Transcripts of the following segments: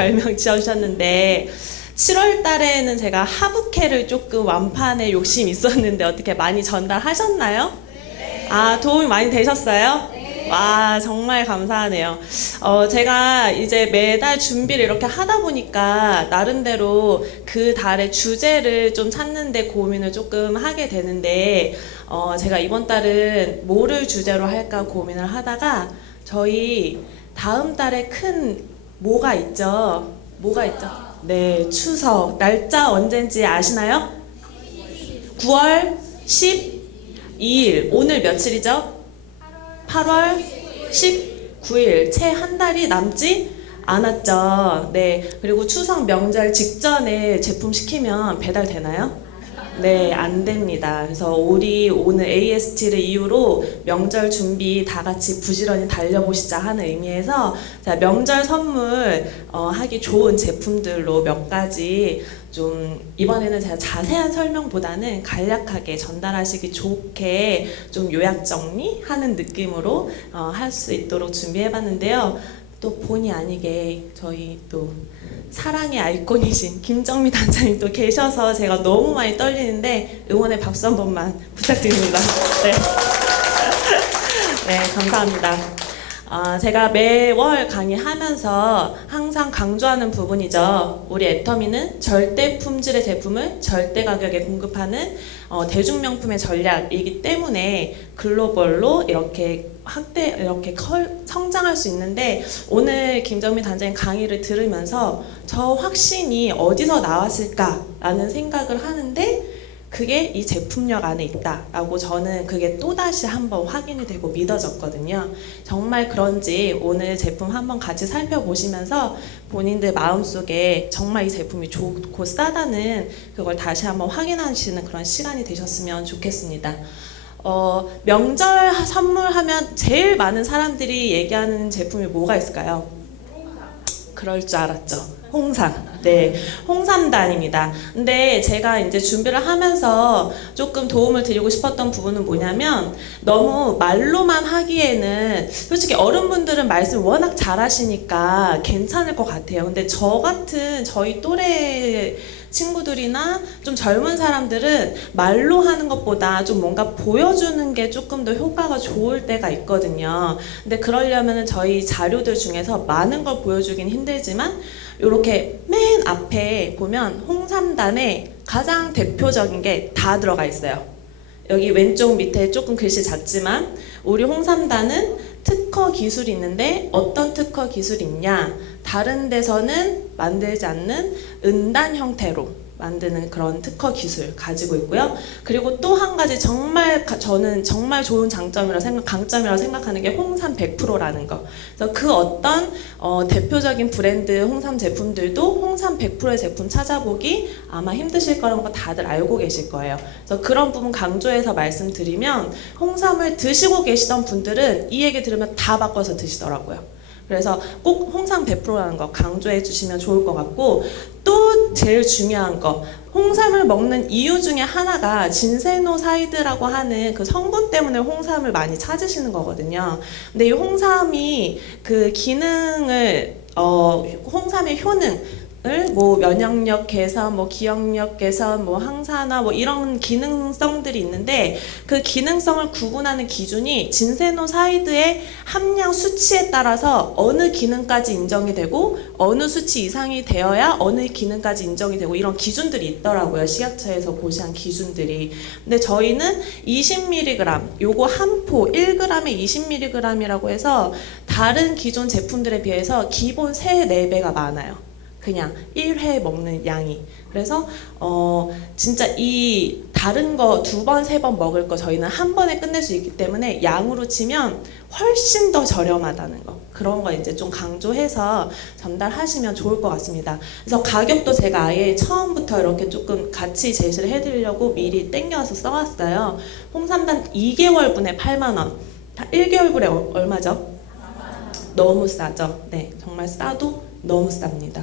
별명 지어주셨는데 7월 달에는 제가 하부캐를 조금 완판에 욕심이 있었는데 어떻게 많이 전달하셨나요? 네. 아, 도움이 많이 되셨어요? 네. 와, 정말 감사하네요. 제가 이제 매달 준비를 이렇게 하다 보니까 나름대로 그 달의 주제를 좀 찾는데 고민을 조금 하게 되는데 제가 이번 달은 뭐를 주제로 할까 고민을 하다가 저희 다음 달에 큰 뭐가 있죠? 뭐가 있죠? 네, 추석. 날짜 언젠지 아시나요? 9월 12일. 오늘 며칠이죠? 8월 19일. 채 한 달이 남지 않았죠. 네. 그리고 추석 명절 직전에 제품 시키면 배달되나요? 네, 안 됩니다. 그래서 우리 오늘 AST를 이유로 명절 준비 다 같이 부지런히 달려보시자 하는 의미에서 자, 명절 선물 하기 좋은 제품들로 몇 가지 좀 이번에는 제가 자세한 설명보다는 간략하게 전달하시기 좋게 좀 요약 정리하는 느낌으로 할 수 있도록 준비해봤는데요. 또 본의 아니게 저희 또 사랑의 아이콘이신 김정미 단장님 또 계셔서 제가 너무 많이 떨리는데 응원의 박수 한 번만 부탁드립니다. 네, 네 감사합니다. 제가 매월 강의하면서 항상 강조하는 부분이죠. 우리 애터미는 절대 품질의 제품을 절대 가격에 공급하는 대중명품의 전략이기 때문에 글로벌로 이렇게 성장할 수 있는데 오늘 김정민 단장님 강의를 들으면서 저 확신이 어디서 나왔을까라는 생각을 하는데 그게 이 제품력 안에 있다라고 저는 그게 또다시 한번 확인이 되고 믿어졌거든요. 정말 그런지 오늘 제품 한번 같이 살펴보시면서 본인들 마음속에 정말 이 제품이 좋고 싸다는 그걸 다시 한번 확인하시는 그런 시간이 되셨으면 좋겠습니다. 명절 선물하면 제일 많은 사람들이 얘기하는 제품이 뭐가 있을까요? 그럴 줄 알았죠. 홍삼. 네, 홍삼단입니다. 근데 제가 이제 준비를 하면서 조금 도움을 드리고 싶었던 부분은 뭐냐면 너무 말로만 하기에는 솔직히 어른분들은 말씀 워낙 잘하시니까 괜찮을 것 같아요. 근데 저 같은 저희 또래 친구들이나 좀 젊은 사람들은 말로 하는 것보다 좀 뭔가 보여주는 게 조금 더 효과가 좋을 때가 있거든요. 근데 그러려면 저희 자료들 중에서 많은 걸 보여주긴 힘들지만 이렇게 맨 앞에 보면 홍삼단에 가장 대표적인 게 다 들어가 있어요. 여기 왼쪽 밑에 조금 글씨 작지만 우리 홍삼단은 특허 기술이 있는데 어떤 특허 기술이 있냐? 다른 데서는 만들지 않는 은단 형태로 만드는 그런 특허 기술 가지고 있고요. 그리고 또 한 가지 저는 정말 좋은 강점이라고 생각하는 게 홍삼 100%라는 거. 그래서 그 어떤 대표적인 브랜드 홍삼 제품들도 홍삼 100%의 제품 찾아보기 아마 힘드실 거라는 거 다들 알고 계실 거예요. 그래서 그런 부분 강조해서 말씀드리면 홍삼을 드시고 계시던 분들은 이 얘기 들으면 다 바꿔서 드시더라고요. 그래서 꼭 홍삼 100%라는 거 강조해 주시면 좋을 것 같고 또 제일 중요한 거 홍삼을 먹는 이유 중에 하나가 진세노사이드라고 하는 그 성분 때문에 홍삼을 많이 찾으시는 거거든요. 근데 이 홍삼이 그 기능을 홍삼의 효능을 뭐 면역력 개선, 뭐 기억력 개선, 뭐 항산화 뭐 이런 기능성들이 있는데 그 기능성을 구분하는 기준이 진세노사이드의 함량 수치에 따라서 어느 기능까지 인정이 되고 어느 수치 이상이 되어야 어느 기능까지 인정이 되고 이런 기준들이 있더라고요. 식약처에서 고시한 기준들이. 근데 저희는 20mg 요거 한 포 1g에 20mg이라고 해서 다른 기존 제품들에 비해서 기본 3, 4배가 많아요. 그냥 1회 먹는 양이. 그래서 진짜 이 다른 거 2번, 3번 먹을 거 저희는 한 번에 끝낼 수 있기 때문에 양으로 치면 훨씬 더 저렴하다는 거. 그런 거 이제 좀 강조해서 전달하시면 좋을 것 같습니다. 그래서 가격도 제가 아예 처음부터 이렇게 조금 같이 제시를 해드리려고 미리 땡겨서 써왔어요. 홍삼단 2개월분에 8만 원. 1개월분에 얼마죠? 너무 싸죠? 네, 정말 싸도 너무 쌉니다.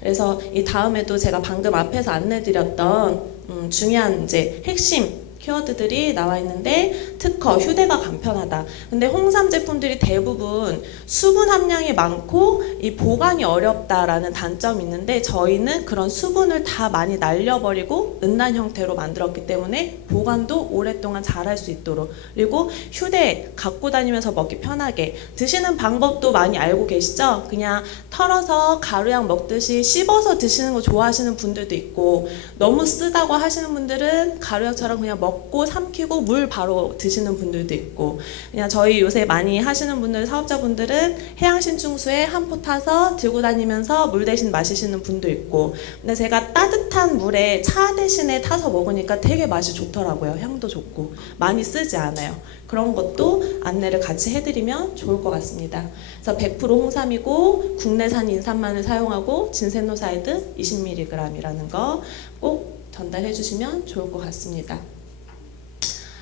그래서 이 다음에도 제가 방금 앞에서 안내드렸던 중요한 이제 핵심 키워드들이 나와 있는데 특허, 휴대가 간편하다. 근데 홍삼 제품들이 대부분 수분 함량이 많고 이 보관이 어렵다라는 단점이 있는데 저희는 그런 수분을 다 많이 날려버리고 은난 형태로 만들었기 때문에 보관도 오랫동안 잘 할 수 있도록, 그리고 휴대 갖고 다니면서 먹기 편하게, 드시는 방법도 많이 알고 계시죠? 그냥 털어서 가루약 먹듯이 씹어서 드시는 거 좋아하시는 분들도 있고, 너무 쓰다고 하시는 분들은 가루약처럼 그냥 먹고 삼키고 물 바로 드시는 분들도 있고, 그냥 저희 요새 많이 하시는 분들, 사업자분들은 해양신중수에 한 포 타서 들고 다니면서 물 대신 마시시는 분도 있고, 근데 제가 따뜻한 물에 차 대신에 타서 먹으니까 되게 맛이 좋더라고요. 향도 좋고 많이 쓰지 않아요. 그런 것도 안내를 같이 해드리면 좋을 것 같습니다. 그래서 100% 홍삼이고 국내산 인삼만을 사용하고 진세노사이드 20mg이라는 거 꼭 전달해 주시면 좋을 것 같습니다.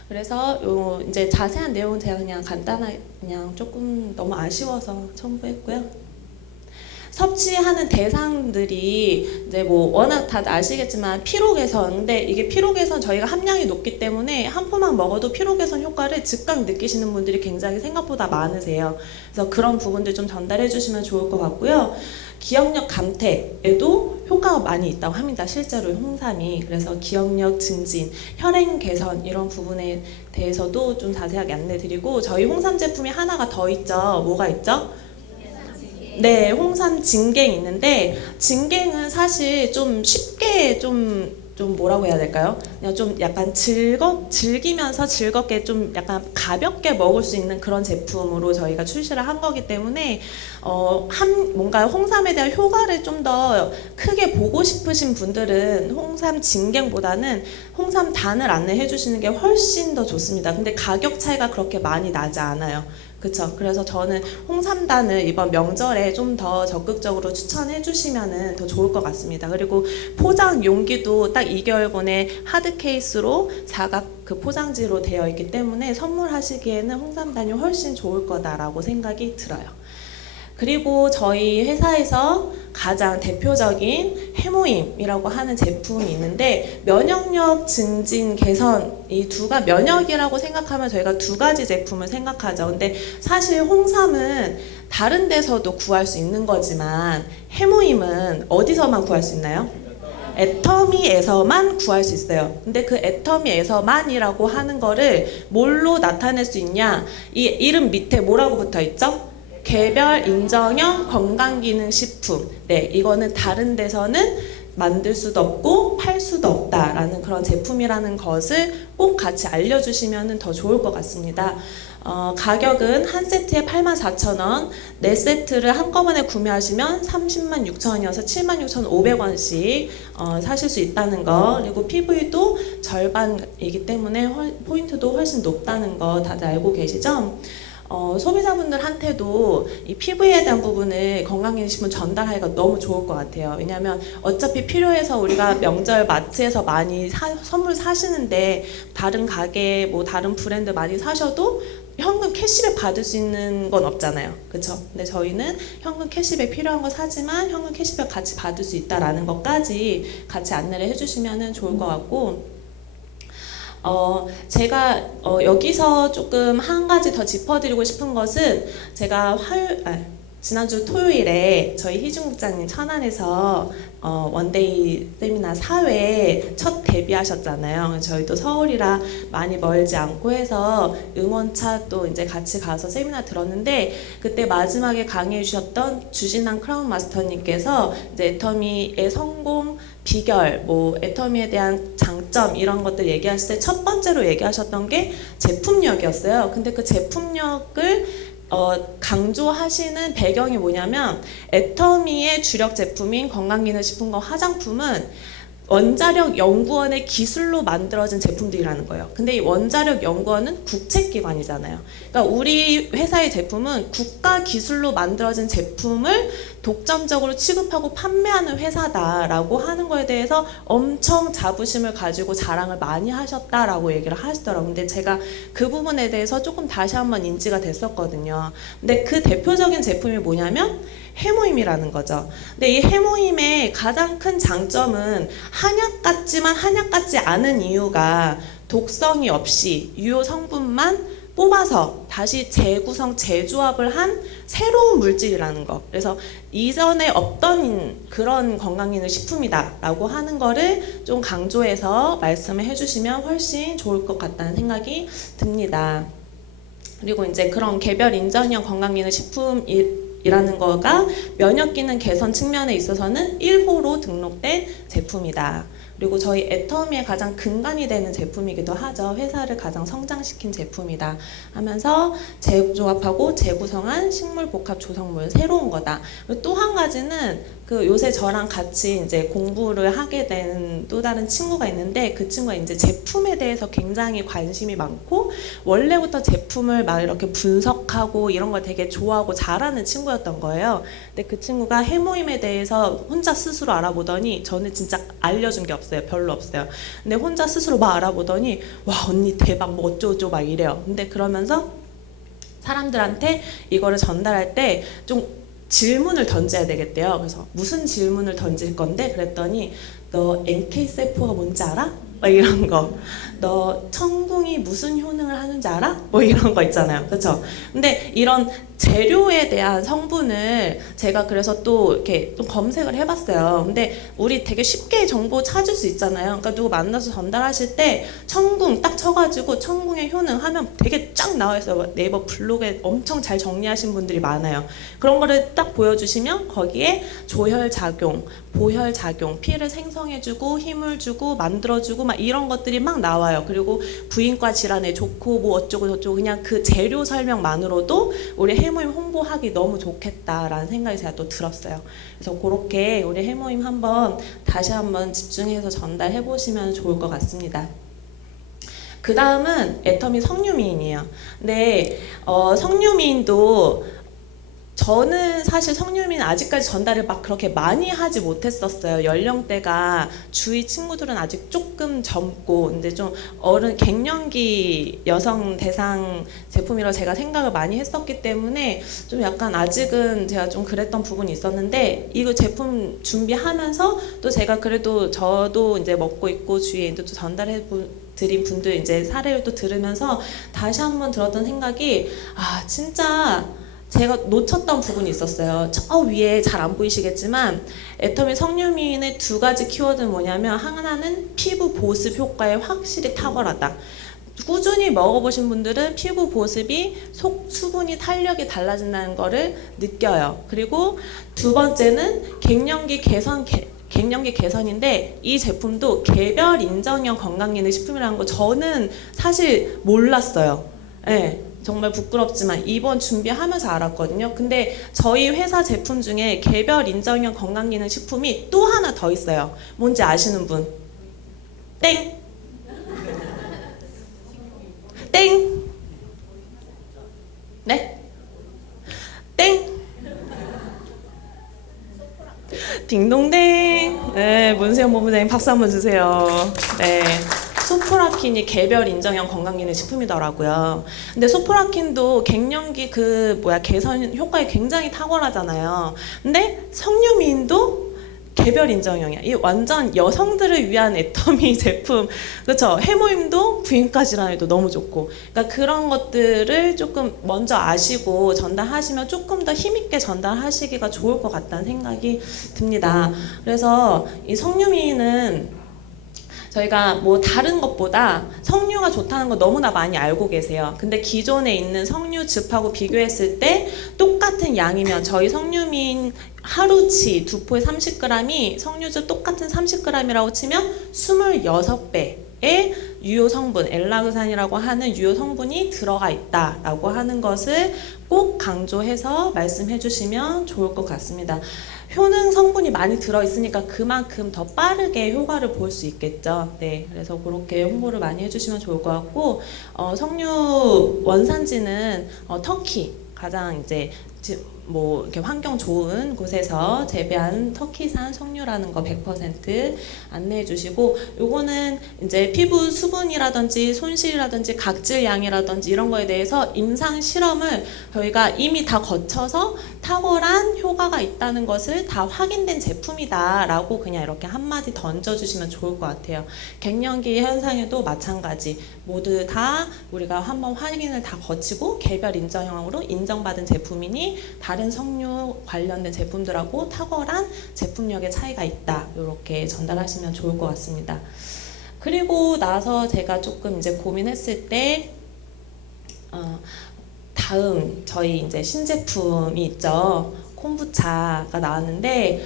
그래서 이제 자세한 내용은 제가 그냥 간단하게 그냥 조금 너무 아쉬워서 첨부했고요. 섭취하는 대상들이 이제 뭐 워낙 다들 아시겠지만 피로 개선, 근데 이게 피로 개선 저희가 함량이 높기 때문에 한 포만 먹어도 피로 개선 효과를 즉각 느끼시는 분들이 굉장히 생각보다 많으세요. 그래서 그런 부분들 좀 전달해 주시면 좋을 것 같고요. 기억력 감퇴에도 효과가 많이 있다고 합니다. 실제로 홍삼이. 그래서 기억력 증진, 혈행 개선 이런 부분에 대해서도 좀 자세하게 안내 드리고, 저희 홍삼 제품이 하나가 더 있죠. 뭐가 있죠? 네, 홍삼 진갱 있는데, 진갱은 사실 좀 쉽게 좀 뭐라고 해야 될까요? 그냥 좀 약간 즐기면서 즐겁게 좀 약간 가볍게 먹을 수 있는 그런 제품으로 저희가 출시를 한 거기 때문에 뭔가 홍삼에 대한 효과를 좀 더 크게 보고 싶으신 분들은 홍삼 진갱보다는 홍삼 단을 안내해 주시는 게 훨씬 더 좋습니다. 근데 가격 차이가 그렇게 많이 나지 않아요. 그쵸? 그래서 저는 홍삼단을 이번 명절에 좀 더 적극적으로 추천해 주시면 더 좋을 것 같습니다. 그리고 포장 용기도 딱 2개월분의 하드 케이스로 사각 그 포장지로 되어 있기 때문에 선물하시기에는 홍삼단이 훨씬 좋을 거다라고 생각이 들어요. 그리고 저희 회사에서 가장 대표적인 해모임이라고 하는 제품이 있는데, 면역력 증진 개선, 이 두가 면역이라고 생각하면 저희가 두 가지 제품을 생각하죠. 근데 사실 홍삼은 다른 데서도 구할 수 있는 거지만 해모임은 어디서만 구할 수 있나요? 애터미에서만 구할 수 있어요. 근데 그 애터미에서만이라고 하는 거를 뭘로 나타낼 수 있냐? 이 이름 밑에 뭐라고 붙어 있죠? 개별 인정형 건강기능식품. 네, 이거는 다른 데서는 만들 수도 없고 팔 수도 없다라는 그런 제품이라는 것을 꼭 같이 알려주시면 더 좋을 것 같습니다. 가격은 한 세트에 84,000원, 4세트를 한꺼번에 구매하시면 306,000원이어서 76,500원씩 사실 수 있다는 거, 그리고 PV도 절반이기 때문에 포인트도 훨씬 높다는 거 다들 알고 계시죠? 소비자분들한테도 이 피부에 대한 부분을 건강기능식품 전달하기가 너무 좋을 것 같아요. 왜냐하면 어차피 필요해서 우리가 명절 마트에서 많이 선물 사시는데, 다른 가게 뭐 다른 브랜드 많이 사셔도 현금 캐시백 받을 수 있는 건 없잖아요. 그렇죠? 근데 저희는 현금 캐시백 필요한 거 사지만 현금 캐시백 같이 받을 수 있다라는 것까지 같이 안내를 해주시면 좋을 것 같고, 제가 여기서 조금 한 가지 더 짚어드리고 싶은 것은, 제가 지난주 토요일에 저희 희중국장님 천안에서 원데이 세미나 4회 첫 데뷔하셨잖아요. 저희도 서울이라 많이 멀지 않고 해서 응원차 또 이제 같이 가서 세미나 들었는데, 그때 마지막에 강의해 주셨던 주진환 크라운 마스터님께서 이제 애터미의 성공 비결, 뭐 애터미에 대한 장점 이런 것들 얘기하실 때 첫 번째로 얘기하셨던 게 제품력이었어요. 근데 그 제품력을 강조하시는 배경이 뭐냐면, 애터미의 주력 제품인 건강기능식품과 화장품은 원자력 연구원의 기술로 만들어진 제품들이라는 거예요. 근데 이 원자력 연구원은 국책기관이잖아요. 그러니까 우리 회사의 제품은 국가 기술로 만들어진 제품을 독점적으로 취급하고 판매하는 회사다라고 하는 거에 대해서 엄청 자부심을 가지고 자랑을 많이 하셨다라고 얘기를 하시더라고요. 근데 제가 그 부분에 대해서 조금 다시 한번 인지가 됐었거든요. 근데 그 대표적인 제품이 뭐냐면 해모임이라는 거죠. 근데 이 해모임의 가장 큰 장점은 한약 같지만 한약 같지 않은 이유가 독성이 없이 유효 성분만 뽑아서 다시 재구성, 재조합을 한 새로운 물질이라는 거. 그래서 이전에 없던 그런 건강기능 식품이다라고 하는 거를 좀 강조해서 말씀을 해주시면 훨씬 좋을 것 같다는 생각이 듭니다. 그리고 이제 그런 개별 인정형 건강기능 식품이라는 거가 면역기능 개선 측면에 있어서는 1호로 등록된 제품이다. 그리고 저희 애터미의 가장 근간이 되는 제품이기도 하죠. 회사를 가장 성장시킨 제품이다 하면서 재조합하고 재구성한 식물 복합 조성물 새로운 거다. 또 한 가지는 그 요새 저랑 같이 이제 공부를 하게 된 또 다른 친구가 있는데 그 친구가 이제 제품에 대해서 굉장히 관심이 많고 원래부터 제품을 막 이렇게 분석하고 이런 걸 되게 좋아하고 잘하는 친구였던 거예요. 근데 그 친구가 해모임에 대해서 혼자 스스로 알아보더니 저는 진짜 알려준 게 없어요. 별로 없어요. 근데 혼자 스스로 막 알아보더니 와 언니 대박 뭐 어쩌고저쩌고 막 이래요. 근데 그러면서 사람들한테 이거를 전달할 때 좀 질문을 던져야 되겠대요. 그래서 무슨 질문을 던질 건데 그랬더니 너 NK세포가 뭔지 알아? 막 이런 거. 너 청궁이 무슨 효능을 하는지 알아? 뭐 이런 거 있잖아요. 그렇죠? 근데 이런 재료에 대한 성분을 제가 그래서 또 이렇게 좀 검색을 해봤어요. 근데 우리 되게 쉽게 정보 찾을 수 있잖아요. 그러니까 누구 만나서 전달하실 때 청궁 딱 쳐가지고 청궁의 효능 하면 되게 쫙 나와 있어요. 네이버 블로그에 엄청 잘 정리하신 분들이 많아요. 그런 거를 딱 보여주시면 거기에 조혈작용, 보혈작용, 피를 생성해주고 힘을 주고 만들어주고 막 이런 것들이 막 나와요. 그리고 부인과 질환에 좋고 뭐 어쩌고 저쩌고 그냥 그 재료 설명만으로도 우리 해모임 홍보하기 너무 좋겠다라는 생각이 제가 또 들었어요. 그래서 그렇게 우리 해모임 다시 한번 집중해서 전달해 보시면 좋을 것 같습니다. 그 다음은 애터미 석류미인이에요. 근데 석류미인도 저는 사실 석류미는 아직까지 전달을 막 그렇게 많이 하지 못했었어요. 연령대가 주위 친구들은 아직 조금 젊고 이제 좀 어른 갱년기 여성 대상 제품이라고 제가 생각을 많이 했었기 때문에 좀 약간 아직은 제가 좀 그랬던 부분이 있었는데 이거 제품 준비하면서 또 제가 그래도 저도 이제 먹고 있고 주위에 또 전달해 드린 분들 이제 사례를 또 들으면서 다시 한번 들었던 생각이 아 진짜 제가 놓쳤던 부분이 있었어요. 저 위에 잘 안 보이시겠지만 애터미 석류미인의 두 가지 키워드는 뭐냐면 하나는 피부 보습 효과에 확실히 탁월하다. 꾸준히 먹어보신 분들은 피부 보습이 속 수분이 탄력이 달라진다는 거를 느껴요. 그리고 두 번째는 갱년기 개선인데 이 제품도 개별 인정형 건강기능 식품이라는 거 저는 사실 몰랐어요. 네. 정말 부끄럽지만 이번 준비하면서 알았거든요. 근데 저희 회사 제품 중에 개별 인정형 건강기능 식품이 또 하나 더 있어요. 뭔지 아시는 분? 땡! 땡! 네? 땡! 딩동댕! 네, 문세영 본부장님 박수 한번 주세요. 네. 소프라킨이 개별 인정형 건강기능 식품이더라고요. 근데 소프라킨도 갱년기 개선 효과에 굉장히 탁월하잖아요. 근데 석류미인도 개별 인정형이야. 이 완전 여성들을 위한 애터미 제품, 그렇죠? 해모임도 부인과 질환에도 너무 좋고, 그러니까 그런 것들을 조금 먼저 아시고 전달하시면 조금 더 힘있게 전달하시기가 좋을 것 같다는 생각이 듭니다. 그래서 이 석류미인은 저희가 뭐 다른 것보다 석류가 좋다는 거 너무나 많이 알고 계세요. 근데 기존에 있는 석류즙하고 비교했을 때 똑같은 양이면 저희 석류민 하루치 두 포에 30g이 석류즙 똑같은 30g이라고 치면 26배의 유효 성분, 엘라그산이라고 하는 유효 성분이 들어가 있다라고 하는 것을 꼭 강조해서 말씀해 주시면 좋을 것 같습니다. 효능 성분이 많이 들어있으니까 그만큼 더 빠르게 효과를 볼 수 있겠죠. 네, 그래서 그렇게 홍보를 많이 해주시면 좋을 것 같고 석류 원산지는 터키 가장 이제 뭐 이렇게 환경 좋은 곳에서 재배한 터키산 석류라는 거 100% 안내해 주시고, 요거는 이제 피부 수분이라든지 손실이라든지 각질 양이라든지 이런 거에 대해서 임상 실험을 저희가 이미 다 거쳐서 탁월한 효과가 있다는 것을 다 확인된 제품이다 라고 그냥 이렇게 한마디 던져주시면 좋을 것 같아요. 갱년기 현상에도 마찬가지, 모두 다 우리가 한번 확인을 다 거치고 개별 인정형으로 인정받은 제품이니 다른 석류 관련된 제품들하고 탁월한 제품력의 차이가 있다, 이렇게 전달하시면 좋을 것 같습니다. 그리고 나서 제가 조금 이제 고민했을 때 다음 저희 이제 신제품이 있죠. 콤부차가 나왔는데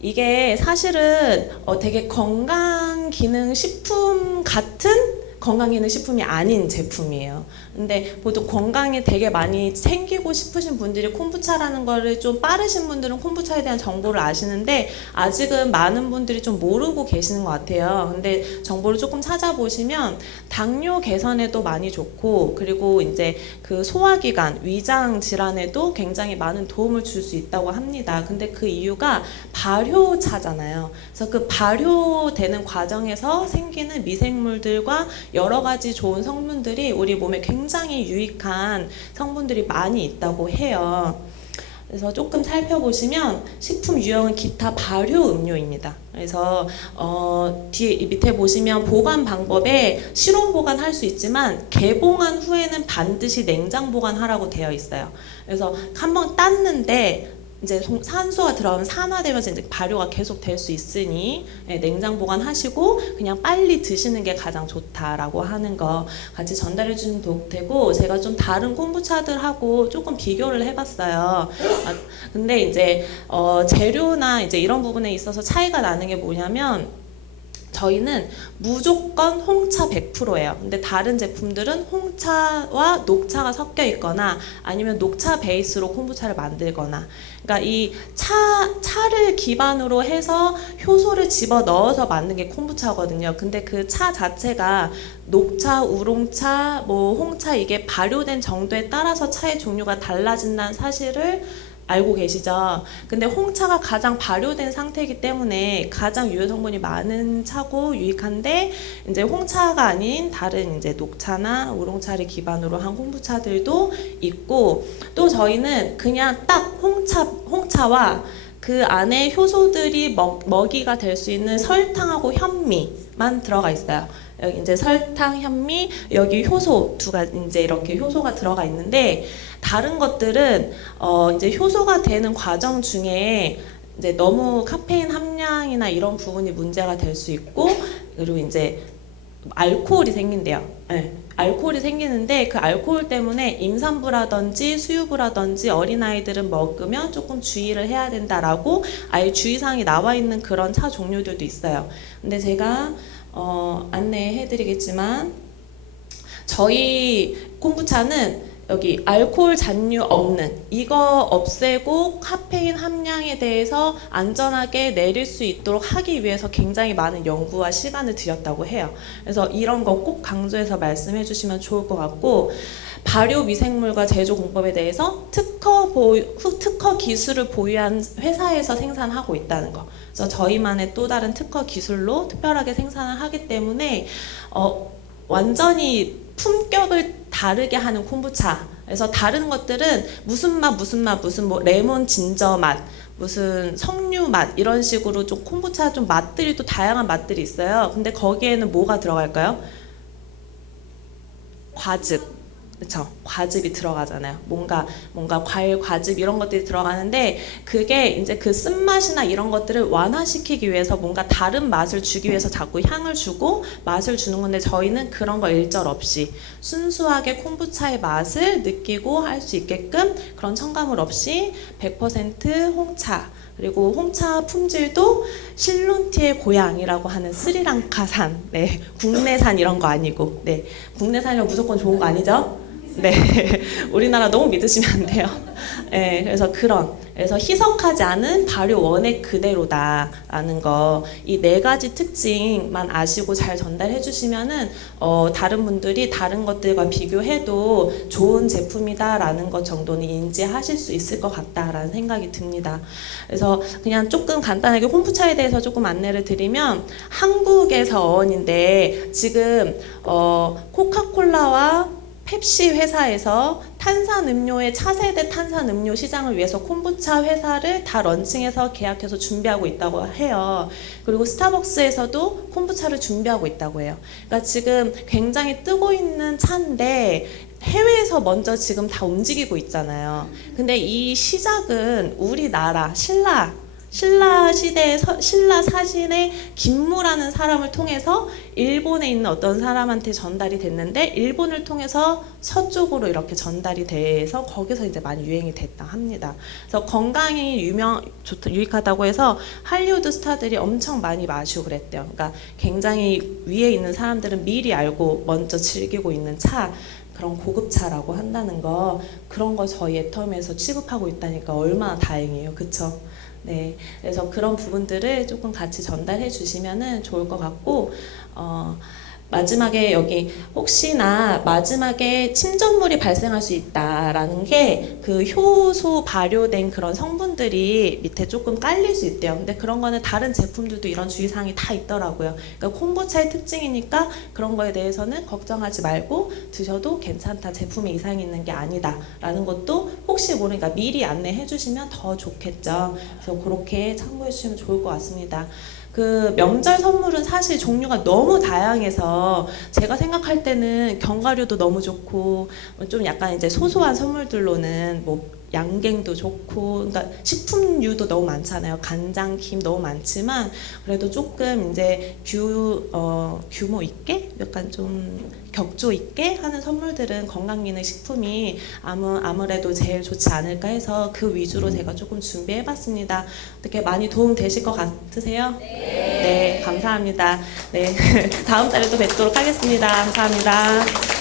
이게 사실은 되게 건강기능식품 같은 건강기능식품이 아닌 제품이에요. 근데 보통 건강에 되게 많이 챙기고 싶으신 분들이 콤부차라는 거를 좀 빠르신 분들은 콤부차에 대한 정보를 아시는데 아직은 많은 분들이 좀 모르고 계시는 것 같아요. 근데 정보를 조금 찾아보시면 당뇨 개선에도 많이 좋고, 그리고 이제 그 소화기관, 위장 질환에도 굉장히 많은 도움을 줄 수 있다고 합니다. 근데 그 이유가 발효차잖아요. 그래서 그 발효되는 과정에서 생기는 미생물들과 여러 가지 좋은 성분들이 우리 몸에 굉장히 유익한 성분들이 많이 있다고 해요. 그래서 조금 살펴보시면 식품 유형은 기타 발효 음료입니다. 그래서 뒤에 밑에 보시면 보관 방법에 실온 보관할 수 있지만 개봉한 후에는 반드시 냉장 보관하라고 되어 있어요. 그래서 한번 땄는데 이제 산소가 들어가면 산화되면서 이제 발효가 계속 될 수 있으니 냉장 보관하시고 그냥 빨리 드시는 게 가장 좋다라고 하는 거 같이 전달해 주시면 되고, 제가 좀 다른 콤부차들하고 조금 비교를 해봤어요. 근데 이제 재료나 이제 이런 부분에 있어서 차이가 나는 게 뭐냐면, 저희는 무조건 홍차 100%예요. 근데 다른 제품들은 홍차와 녹차가 섞여 있거나 아니면 녹차 베이스로 콤부차를 만들거나, 그러니까 이 차를 기반으로 해서 효소를 집어 넣어서 만든 게 콤부차거든요. 근데 그 차 자체가 녹차, 우롱차, 뭐 홍차, 이게 발효된 정도에 따라서 차의 종류가 달라진다는 사실을 알고 계시죠? 근데 홍차가 가장 발효된 상태이기 때문에 가장 유효 성분이 많은 차고 유익한데, 이제 홍차가 아닌 다른 이제 녹차나 우롱차를 기반으로 한 콤부차들도 있고, 또 저희는 그냥 딱 홍차와 그 안에 효소들이 먹이가 될 수 있는 설탕하고 현미만 들어가 있어요. 여기 이제 설탕, 현미, 여기 효소 두 가지 이제 이렇게 효소가 들어가 있는데, 다른 것들은 이제 효소가 되는 과정 중에 이제 너무 카페인 함량이나 이런 부분이 문제가 될 수 있고, 그리고 이제 알코올이 생긴대요. 네. 알코올이 생기는데 그 알코올 때문에 임산부라든지 수유부라든지 어린아이들은 먹으면 조금 주의를 해야 된다라고 아예 주의사항이 나와 있는 그런 차 종류들도 있어요. 근데 제가 안내해드리겠지만, 저희 콤부차는 여기 알코올 잔류 없는, 이거 없애고 카페인 함량에 대해서 안전하게 내릴 수 있도록 하기 위해서 굉장히 많은 연구와 시간을 들였다고 해요. 그래서 이런 거 꼭 강조해서 말씀해 주시면 좋을 것 같고, 발효 미생물과 제조 공법에 대해서 특허 기술을 보유한 회사에서 생산하고 있다는 거. 그래서 저희만의 또 다른 특허 기술로 특별하게 생산을 하기 때문에 완전히 품격을 다르게 하는 콤부차. 그래서 다른 것들은 무슨 뭐 레몬 진저 맛, 무슨 석류 맛, 이런 식으로 좀 콤부차 좀 맛들이 또 다양한 맛들이 있어요. 근데 거기에는 뭐가 들어갈까요? 과즙. 그렇죠? 과즙이 들어가잖아요. 뭔가 과일, 과즙 이런 것들이 들어가는데, 그게 이제 그 쓴맛이나 이런 것들을 완화시키기 위해서 뭔가 다른 맛을 주기 위해서 자꾸 향을 주고 맛을 주는 건데, 저희는 그런 거 일절 없이 순수하게 콤부차의 맛을 느끼고 할 수 있게끔 그런 첨가물 없이 100% 홍차, 그리고 홍차 품질도 실론티의 고향이라고 하는 스리랑카산, 네, 국내산 이런 거 아니고, 네, 국내산이면 무조건 좋은 거 아니죠? 네, 우리나라 너무 믿으시면 안 돼요. 네, 그래서 희석하지 않은 발효 원액 그대로다라는 거, 이 네 가지 특징만 아시고 잘 전달해 주시면은 다른 분들이 다른 것들과 비교해도 좋은 제품이다라는 것 정도는 인지하실 수 있을 것 같다라는 생각이 듭니다. 그래서 그냥 조금 간단하게 콤부차에 대해서 조금 안내를 드리면, 한국에서 어원인데 지금 코카콜라와 펩시 회사에서 탄산음료의 차세대 탄산음료 시장을 위해서 콤부차 회사를 다 런칭해서 계약해서 준비하고 있다고 해요. 그리고 스타벅스에서도 콤부차를 준비하고 있다고 해요. 그러니까 지금 굉장히 뜨고 있는 차인데 해외에서 먼저 지금 다 움직이고 있잖아요. 근데 이 시작은 우리나라 신라 시대의 신라 사신의 김무라는 사람을 통해서 일본에 있는 어떤 사람한테 전달이 됐는데, 일본을 통해서 서쪽으로 이렇게 전달이 돼서 거기서 이제 많이 유행이 됐다 합니다. 그래서 건강이 유익하다고 해서 할리우드 스타들이 엄청 많이 마시고 그랬대요. 그러니까 굉장히 위에 있는 사람들은 미리 알고 먼저 즐기고 있는 차, 그런 고급차라고 한다는 거, 그런 거 저희 애텀에서 취급하고 있다니까 얼마나 다행이에요. 그쵸? 네, 그래서 그런 부분들을 조금 같이 전달해 주시면은 좋을 것 같고, 마지막에 여기 혹시나 마지막에 침전물이 발생할 수 있다라는 게 그 효소 발효된 그런 성분들이 밑에 조금 깔릴 수 있대요. 근데 그런 거는 다른 제품들도 이런 주의사항이 다 있더라고요. 그러니까 콤부차의 특징이니까 그런 거에 대해서는 걱정하지 말고 드셔도 괜찮다, 제품에 이상이 있는 게 아니다 라는 것도 혹시 모르니까 미리 안내해 주시면 더 좋겠죠. 그래서 그렇게 참고해 주시면 좋을 것 같습니다. 그 명절 선물은 사실 종류가 너무 다양해서 제가 생각할 때는 견과류도 너무 좋고, 좀 약간 이제 소소한 선물들로는 뭐 양갱도 좋고, 그러니까 식품류도 너무 많잖아요. 간장, 김 너무 많지만 그래도 조금 이제 규모 있게, 약간 좀 격조 있게 하는 선물들은 건강기능 식품이 아무래도 제일 좋지 않을까 해서 그 위주로 제가 조금 준비해봤습니다. 어떻게 많이 도움 되실 것 같으세요? 네, 감사합니다. 네, 다음 달에 또 뵙도록 하겠습니다. 감사합니다.